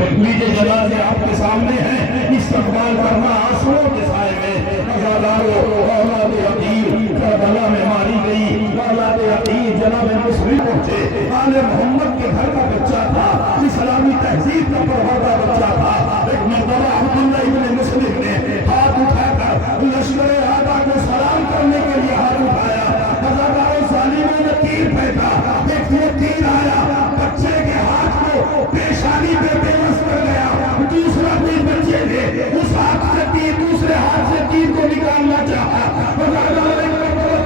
लीजिए जनाजे आपके सामने हैं, इस्तकबाल करना आंसुओं के साए में। अज़ादारों, औलाद अकील करबला में मारी गई, औलाद अकील जनाब मुस्लिम पहुंचे। आले मोहम्मद के घर का बच्चा था, इस्लामी तहजीब का पढ़ा बच्चा था। एक मर्तबा अब्दुल्लाह इब्न मुस्लिम ने हाथ उठाकर लश्कर आदा को सलाम करने के लिए हाथ उठाया। अज़ादारों, जालिमों ने तीर फेंका, एक वो तीर आया बच्चे के हाथ को पेशानी पे बेबस कर गया। दूसरा तीर बच्चे ने उस हाथ से तीर दूसरे हाथ से तीर को निकालना चाहा।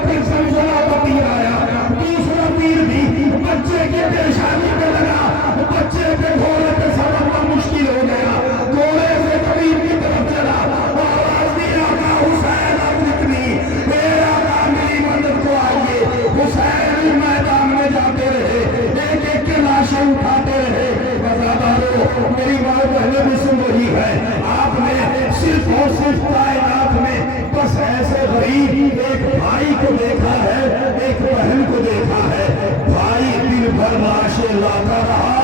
फिर समझौता का तीर आया, दूसरा तीर भी बच्चे के पेशानी पे लगा। बच्चे के घोड़े पे सवारना मुश्किल हो गया। घोड़े से कबीर की तरफ चला, आवाज दिया का हुसैन अब निकली, मेरा नाम मेरी मदद को आइए। हुसैन मैदान में जाते रहे, एक एक के लाशें उठाते रहे। वफादारों, मेरी बात पहले भी सुन रही है, आपने सिर्फ और सिर्फ कायनात में बस ऐसे गरीब एक भाई को देखा है, एक बहन को देखा है। भाई दिन भर लाशें लाता रहा,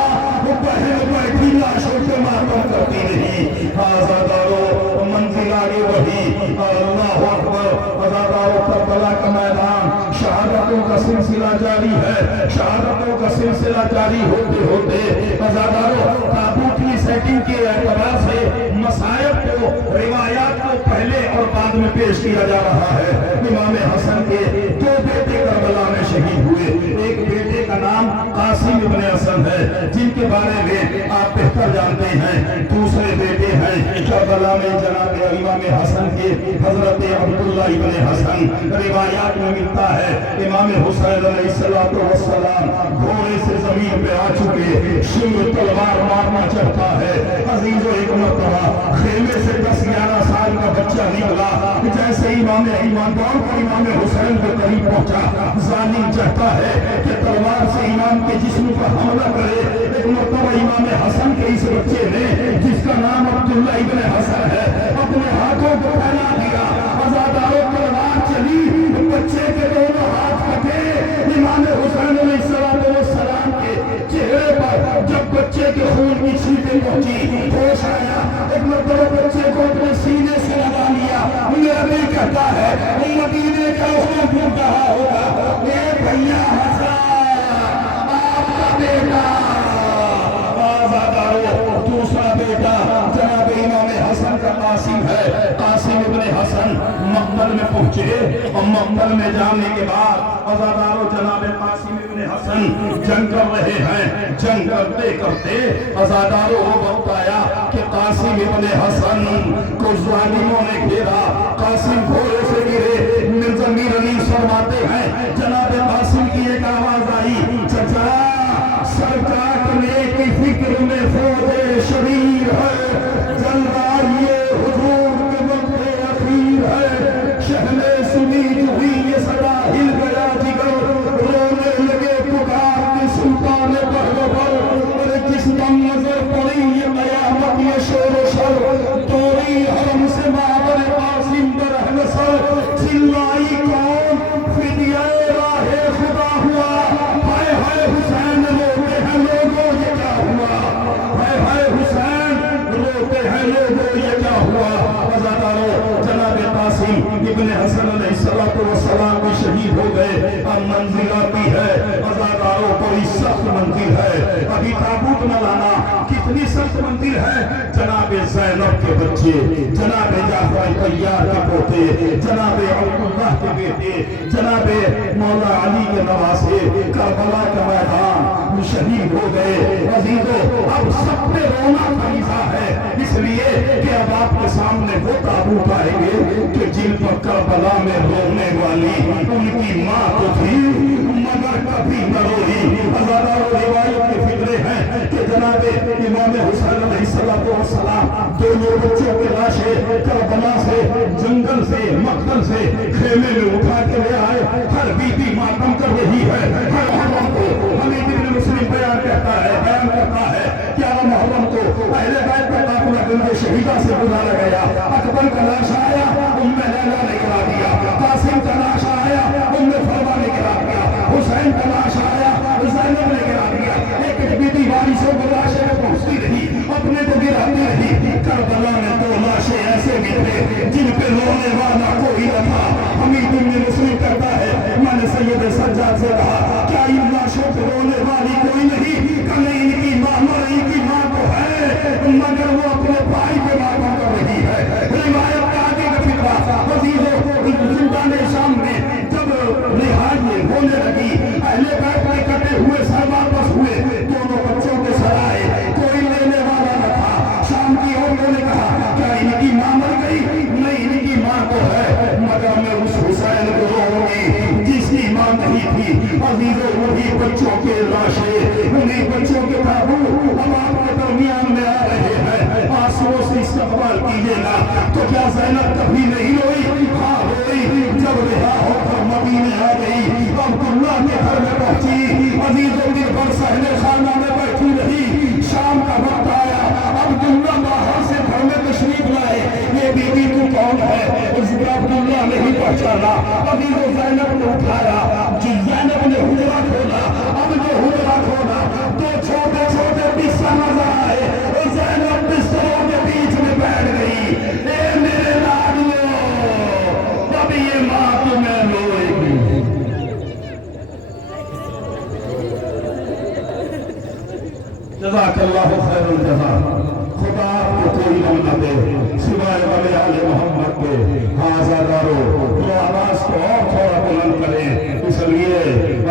वो बहन बैठी लाशों के मातम करती रही। आज़ादारों, मंजिल आगे बढ़ी। अल्लाहु अकबर। आज़ादारों, करबला का मैदान, शहादतों का सिलसिला जारी है। शहादतों का सिलसिला जारी होते होते आज़ादारों, ताबूत की सेटिंग के एतबार से मसायब को, रिवायात को पहले और बाद में पेश किया जा रहा है। इमाम हसन के दो बेटे करबला में शहीद हुए। एक बेटे का नाम कासिम इब्न हसन है, जिनके बारे में आप बेहतर जानते हैं। दूसरे बेटे हैं करबला में जनाब इमाम हसन के हजरत अब्दुल्लाह इब्न हसन। रिवायात में मिलता है इमाम हुसैन अलैहिस्सलातु वस्सलाम घोड़े से जमीन पे आ चुके, शिंग तलवार मारना चाहता है। अजीजों, एक मरतबा खेमे से 10-11 साल का बच्चा निकला। जैसे इमाम हुसैन के करीब पहुंचा, जालिम चाहता है कि तलवार से इमाम के जिस्म पर हमला करे। एक मरतबा इमाम हसन के इस बच्चे ने, जिसका नाम अब्दुल्लाह इब्न हसन है, अपने हाथों को फैला दिया। अज़ादारों, तलवार चली, बच्चे के दोनों हाथ कटे। इमाम हुसैन अलैहिस्सलातु वस्सलाम के चेहरे पर जब बच्चे के खून की छींटें पहुंची, होश आया। एक मरतबा बच्चे को अपने सीने से लगा लिया। मेरा दिल कहता है मदीने का खून कहा होगा, ये भैया हसन आपका बेटा। आज़ादारों, दूसरा बेटा जनाब इमाम हसन का कासिम है। कासिम इब्न हसन मक्तल में पहुंचे और मक्तल में जाने के बाद आज़ादारों, जनाब कासिम इब्न हसन जंग कर रहे हैं। जंग करते करते आज़ादारों, वो वक्त आया कि कासिम इब्न हसन को ज़ालिमों ने घेरा। कासिम घोड़े से गिरे। मिर्ज़ा मीर अली फरमाते हैं, जनाब कासिम की एक आवाज आई, चचा सर काटने की फिक्र में फौजे शरीर है, जलवाइए हुजूर के वक्त अखीर है। शहने सुनी हुई ये सदा हिल गया जिगर, रोने लगे पुकार के सुल्तान बहरबल। और जिस दम नजर पड़ी ये कयामत ये शोर शर, तोड़ी हरम से मावर कासिम बरहन सर। चिल्लाई कौन फिदिया राहे खुदा हुआ, हाय हाय हुसैन रोते हैं लोगों ये क्या हुआ, हाय हाय हुसैन रोते हैं लोगों ये क्या हुआ। अज़ादारों, जनाब कासिम इब्न हसन अलैहिस्सलातु वस्सलाम भी शहीद हो गए। अब मंजिल आती है अज़ादारों, बड़ी सख्त मंजिल है। अभी ताबूत न लाना, कितनी सख्त मंजिल है। जनाब ज़ैनब के बच्चे, जनाब जाफर तैयार के पोते, जनाब अब्दुल्लाह के बेटे, जनाब मौला अली के नवासे करबला का मैदान शहीद हो गए। अजीजों, अब सब पे रोना फरीज़ा है, इसलिए कि अब आपके सामने वो ताबूत आएंगे कि जिन पर करबला में रोने वाली उनकी माँ तो थी मगर कभी न रोई। हजारों रिवायत के फिक्रे हैं कि जनाब इमाम हुसैन अलैहिस्सलातु वस्सलाम दोनों बच्चों के लाशें करबला से, जंगल से, मक्तल से खेमे में उठा के ले आए। हर बीबी मातम कर रही है। हर मुहर्रम को हमीद इब्न मुस्लिम बयान करता है कि मुहर्रम को पहले बैत का काफिला गंदे शहीदा से बुलाया गया। अकबर का लाश आया, उम्मे लैला ने गिरा दिया। कासिम का लाश आया, उम्मे फरमा ने गिरा दिया। हुसैन का लाश आया, ज़ैनब ने गिरा दिया। एक बीबी वारिसों को लाशें पहुंचती रही। अपने خیر الجزا۔ خدا آپ کو کوئی غم نہ دے سوائے والے آل محمد کے۔ ہاں عزادارو وہ آواز کو اور تھوڑا بلند کریں، اس لیے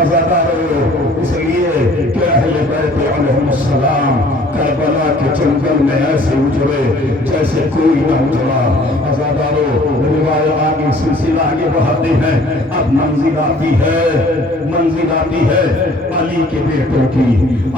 عزادارو، اس لیے کہ اہل بیت علیہم السلام کربلا کے جنگل میں ایسے اجڑے جیسے کوئی نہ اجڑا۔ عزادارو روایت آگے سلسلہ آگے بڑھاتے ہیں، اب منزل آتی ہے علی کے بیٹوں کی۔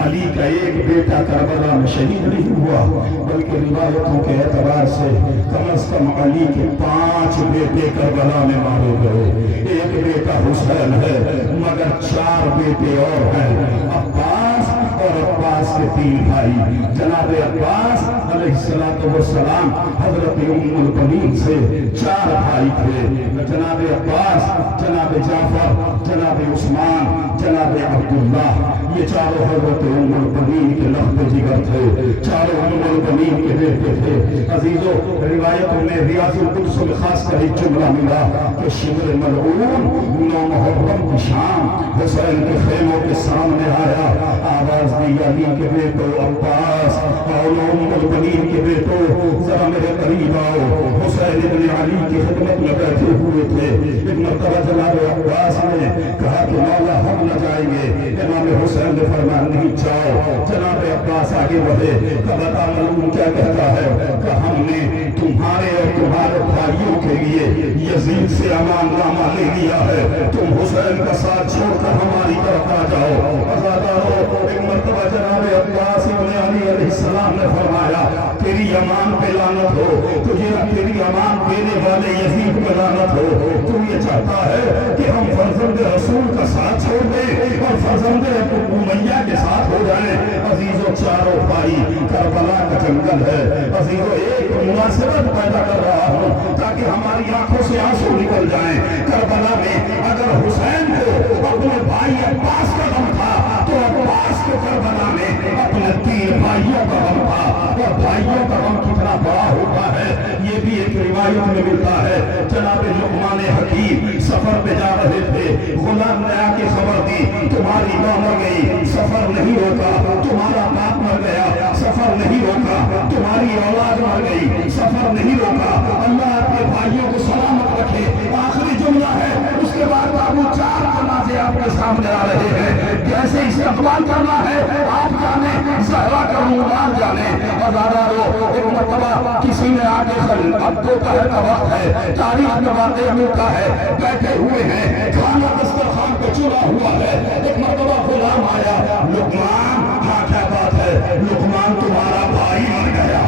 علی کا ایک بیٹا کربلا میں شہید نہیں ہوا، بلکہ روایتوں کے اعتبار سے کم از کم علی کے 5 بیٹے کربلا میں مارے گئے۔ ایک بیٹا حسین ہے مگر 4 بیٹے اور ہیں، عباس اور عباس کے 3 بھائی۔ جناب عباس علیہ السلام حضرت ام البنین سے 4 بھائی تھے، جناب عباس، جناب جعفر، جناب عثمان، جناب عبداللہ، یہ چاروں حضرت ام البنین کے لخت جگر تھے، چاروں ام البنین کے بیٹے تھے۔ عزیزو روایتوں میں ریاض القدس میں خاص کر ایک جملہ ملا کہ شبر ملعون 9 محرم کی شام حسین کے خیموں کے سامنے آیا، آواز دی علی کے بیٹو عباس اور ام البنین کے بیٹو ذرا میرے قریب آؤ۔ حسین ابن علی کی خدمت میں بیٹھے ہوئے تھے۔ ایک مرتبہ جناب عباس نے کہا کہ مولا ہم نہ جائیں گے، امام حسین نے فرمایا نہیں جاؤ۔ جناب عباس آگے بڑھے، بتا معلوم کیا کہتا ہے کہ ہم نے تمہارے اور تمہارے بھائیوں کے لیے یزید سے امان نامہ لے لیا ہے، تم حسین کا ساتھ چھوڑ کر ہماری طرف آ جاؤ۔ عزادارو ایک مرتبہ جناب عباس ابن علی علیہ السلام نے فرمایا تیری امان پہ لعنت ہو، تجھے تیری امان دینے والے یزید پہ لعنت ہو۔ تو یہ چاہتا ہے کہ ہم فرزند رسول کا ساتھ چھوڑ دیں اور فرزند امیہ کے ساتھ ہو جائیں۔ عزیزو چاروں بھائی کربلا کا جنگل ہے، عزیزو ایک مناسبت پیدا کر رہا ہوں تاکہ ہماری آنکھوں سے آنسو نکل جائیں۔ کربلا میں اگر حسین کو اپنے بھائی عباس کا غم تھا تو عباس کو کربلا میں اپنے 3 بھائیوں کا غم تھا، اور بھائیوں کا غم کتنا بڑا ہوتا ہے یہ بھی ایک روایت میں ملتا ہے۔ جناب لقمان حکیم سفر پہ جا رہے تھے، غلام نے آ کے خبر دی تمہاری ماں مر گئی، سفر نہیں روکا، تمہارا باپ مر گیا، سفر نہیں روکا، تمہاری اولاد مر گئی، سفر نہیں روکا، اللہ آپ کے بھائیوں کو سلامت رکھے۔ آخری جملہ ہے، اس کے بعد ابو 4 جنازے آپ کے سامنے آ رہے ہیں، کیسے استقبال کرنا ہے آپ جانے، زہرا کا رومان جانے۔ عزادارو ایک مرتبہ کسی نے آگے اب دوپہر کا وقت ہے، تاریخ میں واقعہ ملتا ہے، بیٹھے ہوئے ہیں، کھانا دسترخوان پہ چلا ہوا ہے، ایک مرتبہ غلام آیا، لقمان ہاں کیا بات ہے؟ لقمان تمہارا بھائی مر گیا،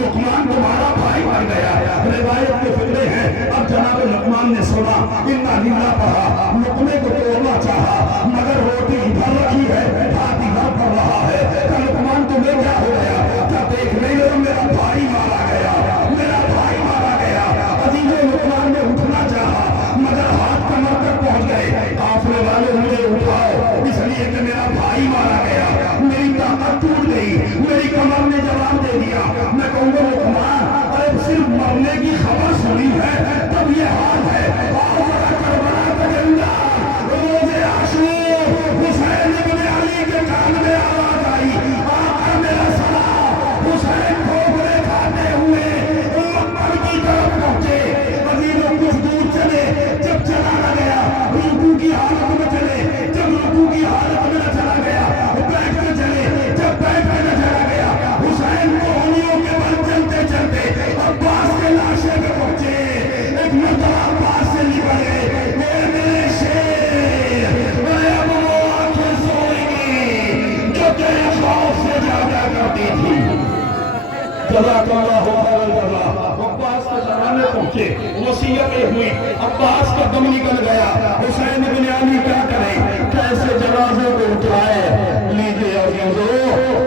لقمان تمہارا بھائی مر گیا۔ روایت کے فکرے ہیں، اب جناب لقمان نے سنا انا للہ پڑھا، لقمے کو توڑنا چاہا مگر روٹی ادھر رکھی ہے، ہاتھ ادھر پڑ رہا ہے، کہ لقمان تمہیں کیا ہو گیا؟ کیا دیکھ نہیں لو میرا بھائی مارا گیا، میرا بھائی مارا گیا۔ عزیزو لقمان نے اٹھنا چاہا مگر ہاتھ کمر تک پہنچ گئے، قافلے والے مجھے اٹھاؤ اس لیے کہ میرا بھائی مارا گیا، میری طاقت ٹوٹ گئی، میری کمر نے جواب دے دیا۔ میں کہوں گا لقمان ارے صرف مرنے کی خبر سنی ہے تب یہ حال ہے، اور ذرا کربلا کا جنگل روز عاشور حسین ابن علی کے کان میں آواز آئی آقا میرا سلام، حسین ٹھوکرے کھاتے ہوئے مقبر کی طرف پہنچے۔ عزیزوں کچھ دور چلے، جب چلا نہ گیا رکوع کی حالت میں چلے، جب رکوع کی حالت میں نہ چلا گیا بیٹھ کے چلے، جب بیٹھ کے نہ چلا گیا حسین کو انگلیوں کے بل چلتے چلتے عباس کے لاشے پہ پہنچے۔ ایک مرتبہ عباس سے نکل گئے میرے شیر، ارے اب وہ آنکھیں سوئیں گی جو تیرے خوف سے جاگا کرتی تھی۔ جزاک اللہ خیر الجزا۔ عباس کے زمانے پہنچے، وصیتیں ہوئی، عباس کا دم نکل گیا، حسین بن علی کیا کریں، کیسے جنازے کو اٹھائے؟ لیجیے عزیزو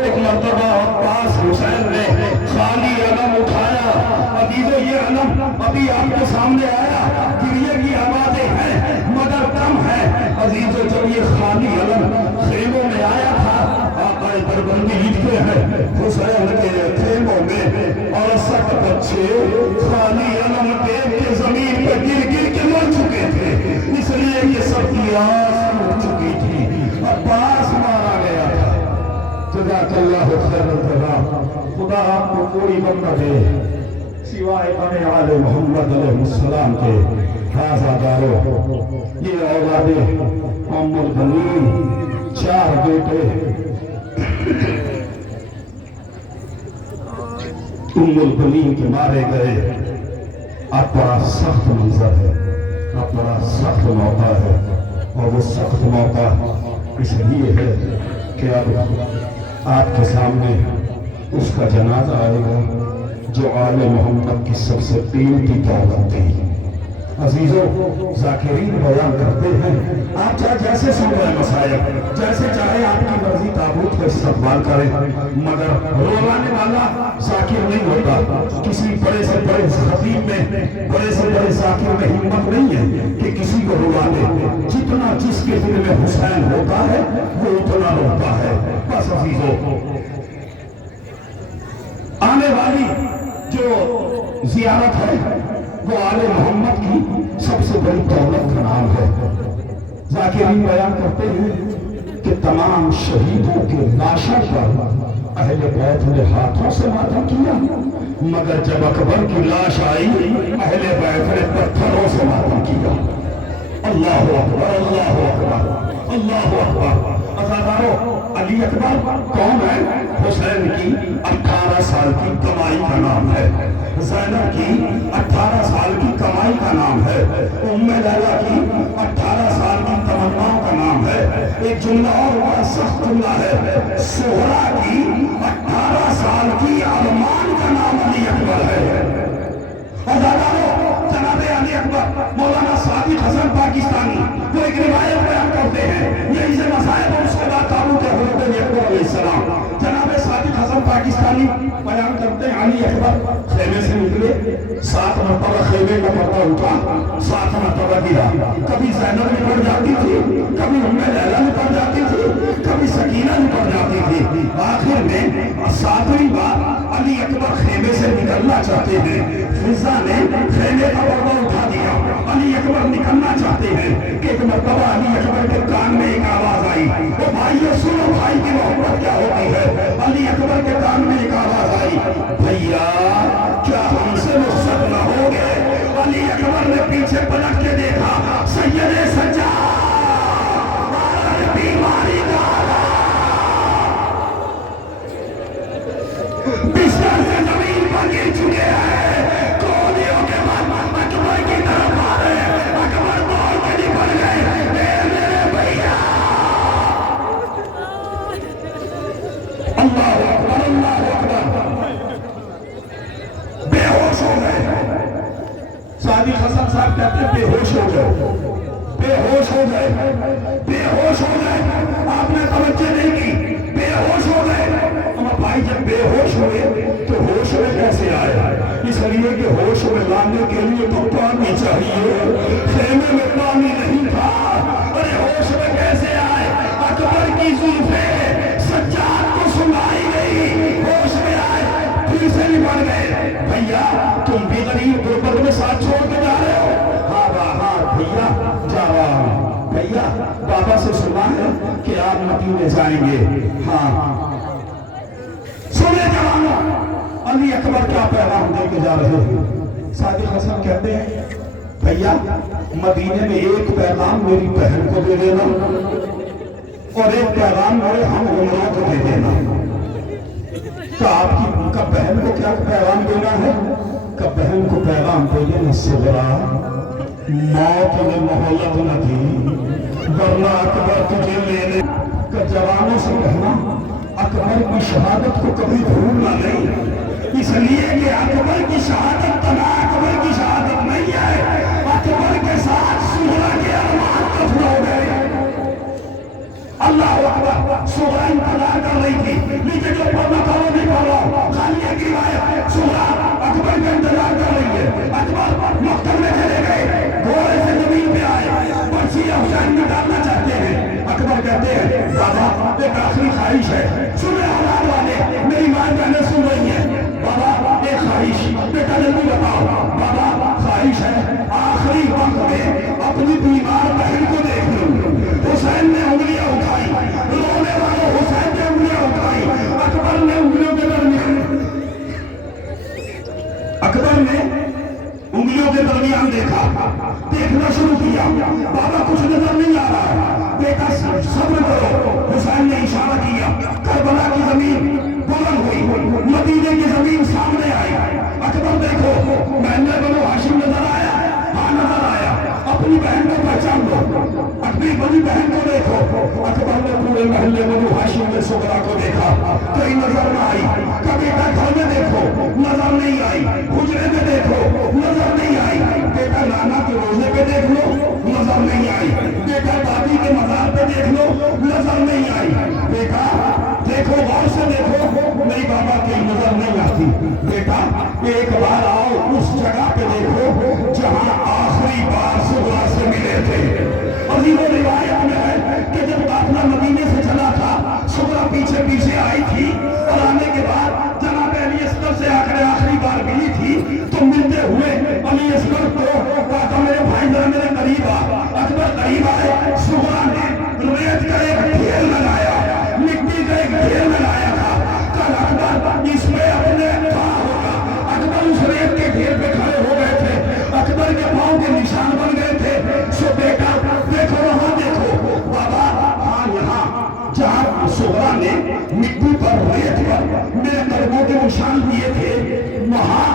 ایک مرتبہ عباس حسین نے خالی علم اٹھایا۔ عزیزو یہ علم ابھی آپ کے سامنے آیا، گریے کی آوازیں ہیں مگر دم ہے۔ عزیزو جب یہ خالی علم خیموں میں آیا تھا، آقا دربندی لکھتے ہیں حسین کے خیموں میں اور 60 بچے خالی علم دیکھ کے زمین پہ گر گر کے مر چکے تھے، اس لیے یہ سب کی آس ٹوٹ چکی تھی، عباس مارا گیا تھا۔ جزاک اللہ خیر الجزا۔ खुदा आपको कोई बंदा दे सिवाय बने आले मोहम्मद अलैहिस्सलाम के हाज़ादारो ये औलादे उम्मुल बनीन 4 बेटे उम्मुल बनीन के मारे गए। अब बड़ा सख्त मंजर है, अब बड़ा सख्त मौका है और वो सख्त मौका इसलिए है कि अब आपके सामने उसका जनाजा आएगा जो आले मोहम्मद की सबसे कीमती दौलत थी। अजीजों, ज़ाकिरीन बयान करते हैं, आप चाहे जैसे सुन रहे मसाइब, जैसे चाहे आपकी मर्जी ताबूत को इस्तकबाल करें, मगर रोलाने वाला ज़ाकिर नहीं होता। किसी बड़े से बड़े खतीब में, बड़े से बड़े ज़ाकिर में हिम्मत नहीं है कि किसी को रुला दे। जितना जिसके दिल में हुसैन होता है वो उतना रोता है। बस अजीजों, आने वाली जो जियारत है वो आले मोहम्मद की सबसे बड़ी दौलत का नाम है। ज़ाकिरीन बयान करते हैं कि तमाम शहीदों के लाशों पर अहले बैत ने हाथों से मातम किया, मगर जब अकबर की लाश आई अहले बैत ने पत्थरों से मातम किया। अल्लाह अकबर, अल्लाह अकबर, अल्लाह अकबर। अज़ादारों, अली अकबर कौन है? हुसैन की 18 साल की कमाई का नाम है, ज़ैनब की 18 साल की कमाई का नाम है, उम्मे लैला की 18 साल की तमन्नाओं का नाम है। एक जुमला और बड़ा सख्त जुमला है, सोहरा की 18 साल की अरमान का नाम अली अकबर है। जनाबे अली अकबर मौलाना सादिक हसन पाकिस्तानी वो एक रिवायत बयान करते हैं, यही से मसाइब और उसके बाद ताबूत हज़रत अली अकबर अलैहिस्सलाम। जनाबे सादिक हसन पाकिस्तानी बयान करते हैं, अली अकबर खेमे से निकले, 7 मरतबा खेमे का पर्दा उठा, 7 मरतबा गिरा। कभी ज़ैनब निपट जाती थी, कभी उम्मे लैला निपट जाती थी, कभी सकीना निपट जाती थी। आखिर में 7वीं बार अली अकबर खेमे से निकलना चाहते हैं, फिजा ने खेमे का पर्दा उठा दिया। अली अकबर निकलना चाहते हैं, एक मरतबा अली अकबर के कान में एक आवाज आई, ओ भाइयों सुनो, भाई की मोहब्बत क्या होती है। अली अकबर के कान में एक आवाज आई, भैया क्या हमसे रुखसत न होगे? अली अकबर ने पीछे पलट के देखा, सैयदे सज्जाद बीमारी का बिस्तर से जमीन पर गिर चुके हैं, कोहनियों के बाद अकबर की तरफ आ रहे हैं। अकबर दौड़ के निकल गए, मेरे भैया। अल्लाह अकबर, अल्लाह अकबर। बेहोश हो गए। सादिक हसन साहब कहते हैं बेहोश हो गए, बेहोश हो गए, बेहोश हो गए। आपने तवज्जो नहीं की, बेहोश हो गए। भाई जब बेहोश हुए तो होश में कैसे आए? इसलिए कि होश में लाने के लिए तो पानी चाहिए, खेमे में पानी नहीं था। अरे होश में कैसे आए? अकबर की जुल्फें सज्जाद को सुनाई गई, होश में आए, फिर से निपट गए। भैया तुम भी गरीब गुर्बत में साथ छोड़ के जा रहे हो? हाँ भैया जा रहा हूँ। भैया बाबा से सुना है कि आप मदीने जाएंगे। हाँ सुने जवानों, अली अकबर क्या पैगाम देके जा रहे हैं? सादिक हसन कहते हैं, भैया मदीने में एक पैगाम मेरी बहन को दे देना और एक पैगाम मेरे हम उमरों को दे देना। तो आपकी का बहन को क्या पैगाम देना है? का बहन को पैगाम दे देना, सुगरा मौत में मोहलत न थी, वरना अकबर तुझे लेने का। जवानों से कहना अकबर की शहादत को कभी भूलना नहीं, इसलिए कि अकबर की शहादत तना अकबर की शहादत नहीं है, अकबर के साथ सुहरा के अरमान दफन हो गए। अल्लाह अकबर। सुहरा इंतजार कर रही थी, नीचे जो पढ़ना था वो नहीं पढ़ रहा, खाली एक रिवायत, सुहरा अकबर का इंतजार कर रही है। अकबर मक्तब में चले गए, घोड़े से जमीन पे आए, पर्ची हुसैन में डालना चाहते हैं। अकबर कहते हैं, बाबा एक आखिरी ख्वाहिश है, सुने औलाद वाले, मेरी मां बहनें सुन रही है। बाबा एक ख्वाहिश, बेटा जल्दी बताओ। बाबा ख्वाहिश है आखिरी वक्त में अपनी बीमार बहन को देख लूं। हुसैन ने उंगलियां उठाई, रोने वाले हुसैन ने उंगलियां उठाई, अकबर ने उंगलियों के दरमियान देखना शुरू किया, बाबा कुछ नजर नहीं आ रहा है, बेटा सब्र करो। हुसैन ने इशारा किया, करबला की जमीन बुलंद हुई, मदीने की जमीन सामने आई। अकबर देखो, मैंने बनो हाशिम नजर आया, हाँ नजर आया, अपनी बहन को पहचान लो, अपनी बड़ी बहन को देखो। अकबर ने पूरे महल्ले बनो हाशिम ने सुगरा को देखा, कोई नजर न आई। कभी घर में देखो, नजर नहीं आई, हुजरे में देखो, नजर नहीं आई। बेटा नाना के रोजे पे देख लो, नजर नहीं आई। बेटा दादी के मजार पे देख लो, नजर नहीं आई। बेटा देखो, गौर से देखो, मेरी बाबा की नजर नहीं आती। बेटा एक बार आओ, उस जगह पे देखो जहां आखिरी बार सुगरा से मिले थे। अजीबो रिवायत में है कि जब काफिला मदीने से चला था, सुगरा पीछे पीछे आई थी और आने के बाद जनाब अली अस्कर से आखिरी बार मिली थी। तो मिलते हुए अली अस्कर को कहा, मेरे भाई जरा मेरे करीब आ। अकबर करीब आए, सुगरा ने रेत का एक ढेर लगाया, मिट्टी का एक ढेर लगाया था। कल अकबर इसमें अपने कहा होगा, अकबर उस रेत के ढेर पे खड़े हो गए थे, अकबर के पांव के निशान बन गए थे। सो बेटा देखो, वहां देखो बाबा, हाँ यहाँ जहाँ सुगरा ने मिट्टी पर रेत पर मेरे कदमों के निशान दिए थे, वहां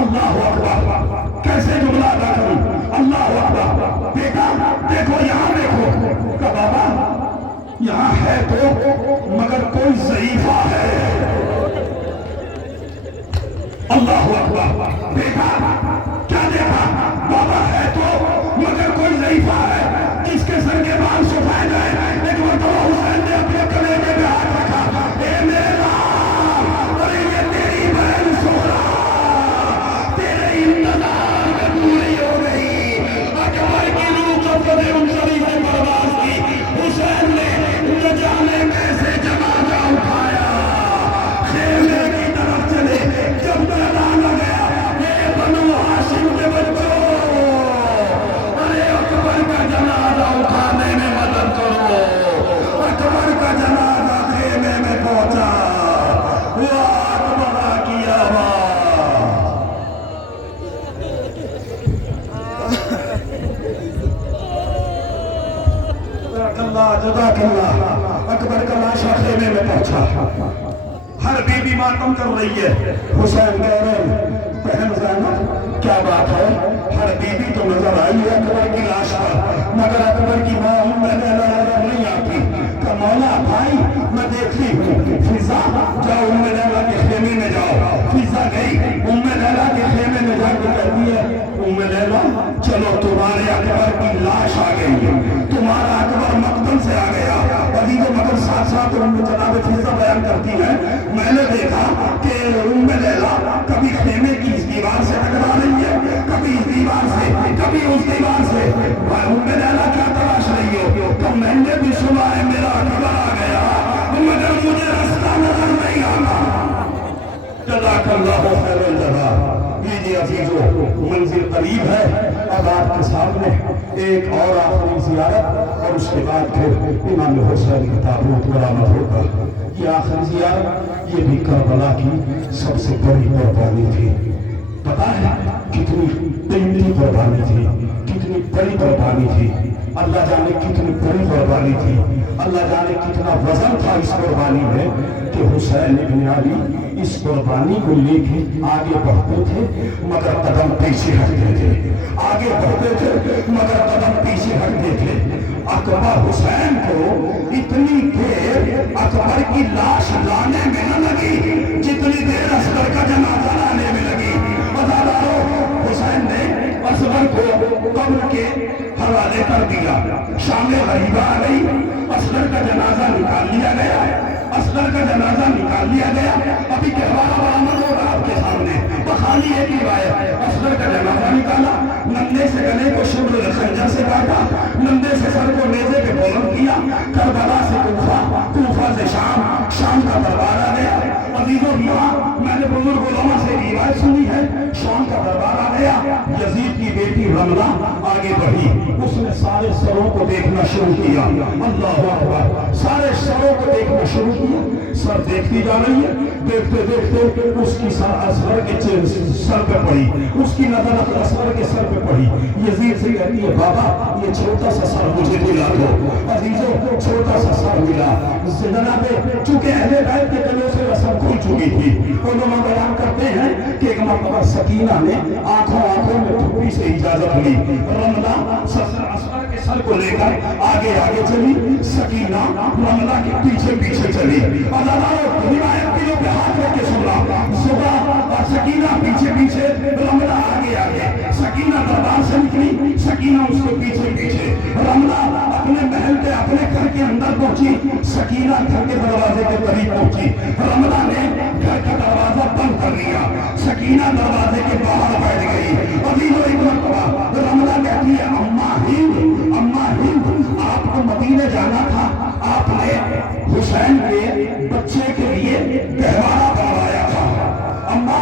अल्लाह अकबर, कैसे जुमला अदा करूं, अल्लाह अकबर। बेटा देखो, यहाँ देखो का बाबा, यहाँ है तो मगर कोई ज़ईफा है। अल्लाह अकबर। बेटा क्या देखा बाबा, है तो मगर कोई ज़ईफा है। किसके सर के बाल सफेद है? एक मरतबा हुसैन ने अपने कलेजे में हाथ रखा, ए मेरा, अरे ये तेरी बहन सुगरा तेरे इंतजार में पूरी हो गई। अकबर की रूह कब्ज़े मुंसरी से बर्बाद की। हुसैन ने न जाने में से जनाजा उठाया, खेमे की तरफ चले। जब मैदान आ गया, ये बनो हाशिम के बच्चों, अरे अकबर का जनाजा उठाने में मदद करो। अकबर का जनाजा खेमे में पहुंचा, वो अकबर की आवाज। अकबर का लाशा खेमे में पहुंचा, हर बीबी मातम कर रही है। हुसैन कह रहे, बहन ज़ैनब क्या बात है, हर बीबी तो नजर आई है अकबर की लाश पर, मगर अकबर की माँ उम्मे लैला नजर नहीं आती। का मौला भाई मैं देखती हूँ, फिजा जाओ उम्मे लैला के खेमे में जाओ। फिजा गई, उम्मे लैला के खेमे में जाकर कहती है, उम्मे लैला चलो, तुम्हारे अकबर की लाश आ गई, तुम्हारा अकबर मकतल से आ गया। अभी तो मगर साथ साथ जनाब फिजा बयान करती है, मैंने देखा कि उम्मे लैला कभी खेमे की इस दीवार से टकरा रही है, कभी इस दीवार से, कभी उस दीवार से। उम्मे लैला क्या तलाश रही हो? तो मैंने भी सुना है मेरा अकबर आ गया, मगर मुझे रास्ता नजर नहीं आना। जज़ाकल्लाहु खैरल जज़ा। लीजिए अजीजों, मंजिल करीब है। अब आपके सामने एक और आखिरी ज़ियारत और उसके बाद फिर इमाम हुसैन की ताबूत बरामद होगा। ये आखिरी ज़ियारत, ये भी करबला की सबसे बड़ी कुर्बानी थी। पता है कितनी कीमती कुर्बानी थी, कितनी बड़ी कुर्बानी थी। अल्लाह जाने कितनी बड़ी कुर्बानी थी, अल्लाह जाने कितना वजन था इस कुर्बानी में कि हुसैन इब्न अली इस कुर्बानी को लेके आगे बढ़ते थे मगर कदम पीछे हटते थे, आगे बढ़ते थे मगर कदम पीछे हटते थे। अकबर हुसैन को इतनी देर अकबर की लाश लाने में न लगी जितनी देर असगर का जनाजा लाने में लगी। वज़ादारों, हुसैन ने असगर को कब्र के हवाले कर दिया। शाम गरीबा आ गई, असगर का जनाजा निकाल लिया गया, असगर का जनाजा निकाल लिया गया। अभी कहवारा बरामद हो रहा आपके सामने, बखानी एक रिवायत, असगर का जनाजा निकाला, नंदे से गले को शुभ्र खंजर से काटा, नंदे से सर को नेज़े पे बुलंद किया। करबला से कूफा, कूफा से शाम, शाम का दरबार आ गया। अजीजों, यहाँ मैंने बुजुर्ग उलमा से रिवायत सुनी है, शाम का दरबार आ गया, यजीद की बेटी रमला आगे बढ़ी, उसने सारे सरों को देखना शुरू किया, अल्लाह अकबर, सारे सरों को देखना शुरू किया, सर देखती जा रही है, देखते देखते उसकी असगर के सर पे पड़ी, उसकी नजर असगर के सर पे पड़ी, यजीद से कहती है बाबा ये छोटा सा सर मुझे दिला दो, अजीजों छोटा सा सर मिला, जनाबे चूंकि अहले बैत के गलों से रस्म खुल चुकी थी, उन्होंने बयान करते हैं कि एक मरतबा सकीना ने आंखों आंखों में थोड़ी से इजाजत ली, रमला असगर के सर को लेकर आगे आगे चली, सकीना रमला के पीछे पीछे चली, रिवायत दिलों पे हाथ रख के सुन रहा, सुबह और सकीना पीछे पीछे, रमला आगे आगे, सकीना दरबार से निकली, सकीना उसके पीछे पीछे, रमला अपने महल के अपने घर के अंदर पहुंची, सकीना घर के दरवाजे के करीब पहुंची, रमला ने घर का दरवाजा बंद कर लिया, सकीना दरवाजे के बाहर बैठ गई, अभी जो एक मरतबा रमला कहती है अम्मा हिंद आपको मदीने जाना था, आपने हुसैन के बच्चे के लिए त्योहार करवाया था, अम्मा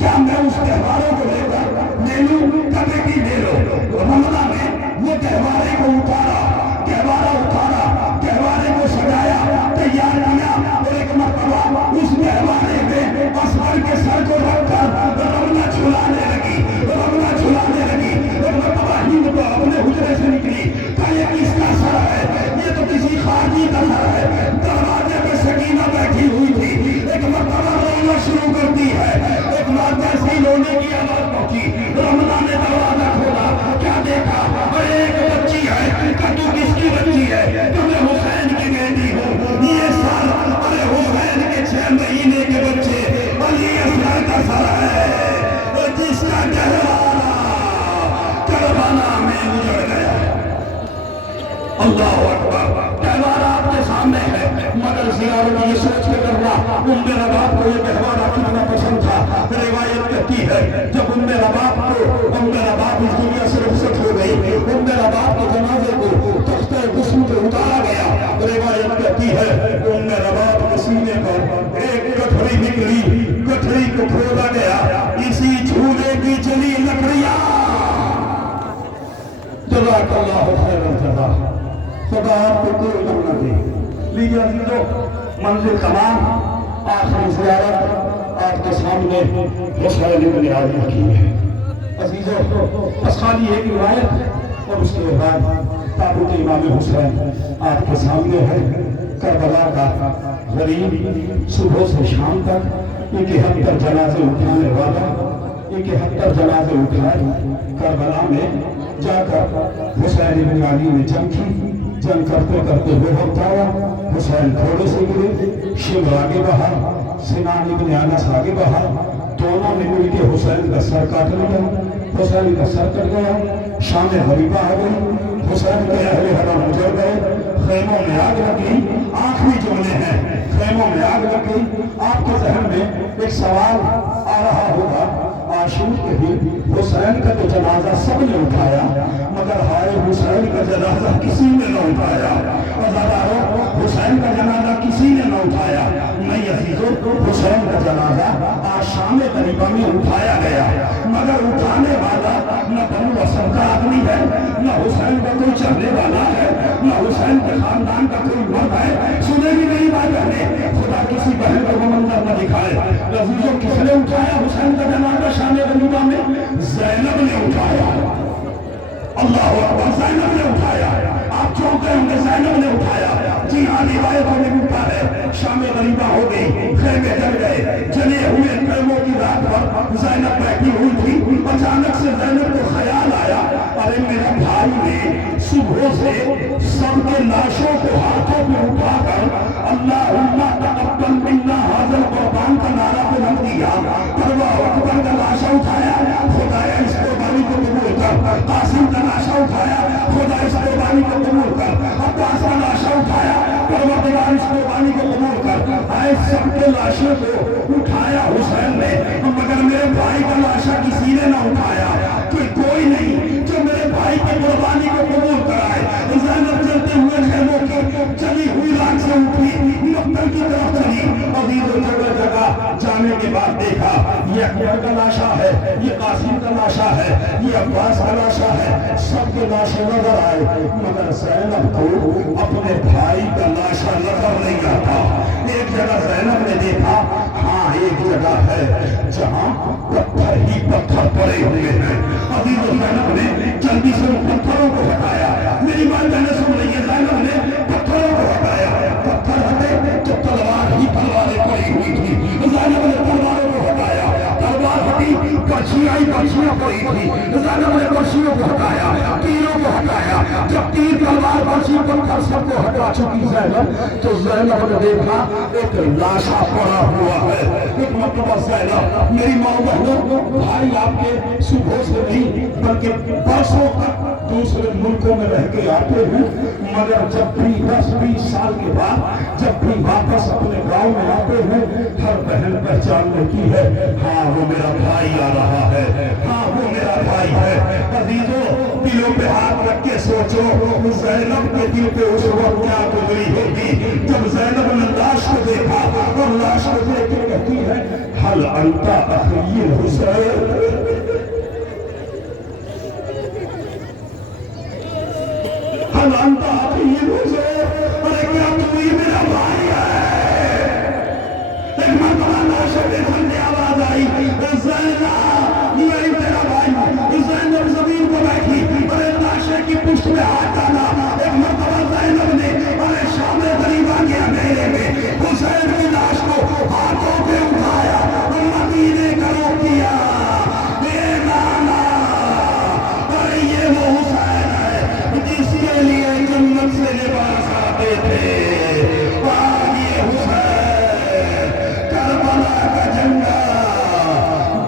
क्या मैं उस त्योहारों को लेकर ले लूं, कभी भी ले लो, रमला ने वो त्योहारे को उतारा, त्योहारे को सजाया, तैयार किया, और एक मरतबा उस त्योहारे में असगर के सर को रखकर रमला झुलाने लगी, एक मरतबा हिंद तो अपने हुजरे से निकली, कहा किसका सर है, ये तो किसी खाजी का सर है, दरवाजे पे सकीना बैठी हुई थी, एक मरतबा रोना शुरू करती है, एक बार जैसी रोने की आवाज पहुंची, रमला ने दरवाजा खोला, क्या देखा, एक बच्ची है, तू किसकी बच्ची है, तुम्हें हुसैन की बेटी हो, ये सर अरे हुसैन के 6 महीने के बच्चे अली असगर का सर है, जिसका करबला में उजड़ गया, अल्लाह अकबर, त्योहार आपके सामने है, मगर जियारत ये सोच के करना, उम्मे रबाब को ये त्योहार कितना पसंद था, रिवायत कहती है जब उम्मे रबाब इस दुनिया से रुखसत हो गई, उम्मे रबाब के जनाजे को तख्ते गुस्ल पे उतारा गया, रिवायत कहती है उम्मे रबाब के सीने पर एक गठरी निकली, गठरी को खोदा गया, इसी झूले की जली लकड़ियां, जज़ाकल्लाहु खैरन जज़ा, खुदा आपको कोई गम न दे। लीजिए अजीजों, मंजिल तमाम, आखिरी ज़ियारत आपके सामने हुसैन इब्न अली की है। अजीजों, बस खाली एक रिवायत और उसके बाद ताबूत इमाम हुसैन आपके सामने है। करबला का गरीब सुबह से शाम तक 71 जनाजे उठाने वाला 71 जनाजे उठाए, करबला में जाकर हुसैन इब्न अली ने जंग की, जंग करते करते वो वक्त आया, हुसैन घोड़े से गिरे, शिव आगे बढ़ा, सिनान इब्न अनस आगे बढ़ा, दोनों ने मिलकर हुसैन का सर काट लिया, हुसैन का सर कट गया, शाम गरीबा आ गई, हुसैन के अहले हरम उजड़ गए, खेमों में आग लगी, आखिरी जुमले हैं, खेमों में आग लग गई। आपके जहन में एक सवाल आ रहा होगा, आशूर के दिन हुसैन का तो जनाजा सबने उठाया, मगर हाय हुसैन का जनाजा किसी ने न उठाया, हुसैन का जनाजा किसी ने न उठाया। नहीं अजीजों, हुसैन का जनाजा आज शाम गरीबा में उठाया गया, मगर उठाने वाला न बनु असद का आदमी है, न हुसैन का कोई चलने वाला है, न हुसैन के खानदान का कोई मर्द है। सुने भी नहीं बात है, खुदा किसी बहन को मंजर न दिखाए। अजीजों, किसने उठाया हुसैन का जनाजा शाम गरीबा में? ज़ैनब ने उठाया, अल्लाह अकबर, ज़ैनब ने उठाया। आप चौंके होंगे, ज़ैनब ने उठाया। जी हाँ, रिवायतों में मिलता है शाम गरीबा हो गई, खेमे जल गए, जले हुए खेमों की रात पर ज़ैनब बैठी हुई थी। अचानक से ज़ैनब को ख्याल आया, अरे मेरे भाई ने सुबह से सबके लाशों को हाथों में उठाकर अल्लाहुम्मा तक़ब्बल मिन्ना हाज़िल कुर्बान का नारा बुलंद किया, अल्लाहु अकबर का लाशा उठाया, खुदाया इस कुर्बानी को कबूल कर। कासिम का लाशा उठाया, खुदा इस कुर्बानी को कबूल कर। अब्बास का लाशा उठाया, परवरदिगार इस कुर्बानी को कबूल कर। आए सबके लाशों को उठाया हुसैन ने, मगर मेरे भाई का लाशा किसी ने न उठाया। कोई नहीं जो मेरे भाई की कुर्बानी को कबूल कराए। ज़ैनब चलते हुए खेमों की चली हुई रात से उठी, मक्तल की तरफ चली, अजीज़ों, जगह जगह जाने के बाद देखा ये अकबर का लाशा है, ये कासिम का लाशा है, ये अब्बास का लाशा है, सबके लाशें नजर आए, मगर ज़ैनब को अपने भाई का लाशा नजर नहीं आता। एक जगह ज़ैनब ने देखा, हाँ एक जगह है जहाँ पत्थर ही पत्थर पड़े हुए हैं। अभी तो ज़ैनब ने जल्दी से उन पत्थरों को हटाया। मेरी बात मैंने सुन रही है, ज़ैनब ने पत्थरों को हटाया। पत्थर हटे तो तलवार ही तलवारें पड़ी हुई थी। ज़ैनब ने तलवारों को हटाया, तलवार हटी, पर्चियाँ ही पर्चियाँ पड़ी थी। ज़ैनब ने पर्चियों को हटाया, तीरों को हटाया। जब तीर तलवार पर्ची पत्थर सबको हटा चुकी ज़ैनब, तो ज़ैनब ने देखा एक लाशा पड़ा हुआ है। एक मतलब ज़ैनब, मेरी माँ बहनों, भाई आपके सुबह से नहीं बल्कि बरसों तक दूसरे मुल्कों में रह के आते हैं, मगर जब भी 10-20 साल के बाद जब भी वापस अपने गांव में आते हैं, हर बहन पहचान लेती है, हाँ वो मेरा भाई आ रहा है, हाँ वो मेरा भाई है। अजीजों, दिलों पे हाथ रख के सोचो, ज़ैनब के दिल पे उस वक्त क्या गुजरी होगी जब ज़ैनब ने लाश को देखा और लाश को देख के कहती है, हल अंता अखील हुसैन, हल अंता अखील हुसैन। अरे क्या तू ही मेरा भाई है? एक मरतबा लाश को देखने आवाज आई, ज़ैनब यही तेरा भाई। ज़ैनब जमीन पर बैठी, अरे लाशे की पुष्ट में हाथ डाला। एक मरतबा ज़ैनब ने अरे शामे गरीबा के अंधेरे में हुसैन की लाश को हाथों पे उठाया और मदीने का रुख किया। ये नाना, अरे ये वो हुसैन है जिसके लिए जन्नत से लिबास आते थे। आज ये हुसैन करबला का झंडा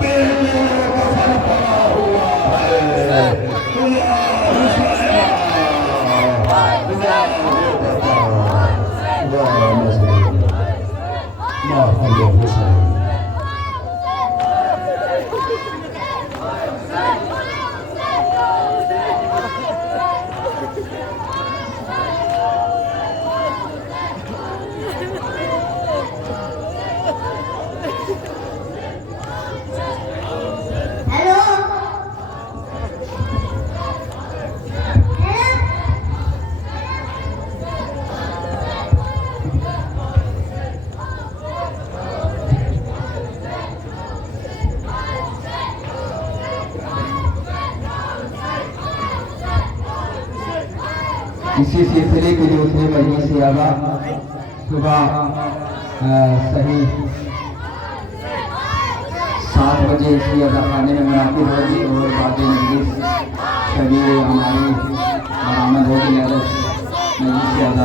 बेलियों का फल पड़ा हुआ है। इसी सिलसिले के दूसरे मजलिस से आगा सुबह सही 7 बजे इसी अदाखाने में मुनाकिब होगी और बाद मजलिस शबीर हमारी बरामद होगी। मजलिस से अदा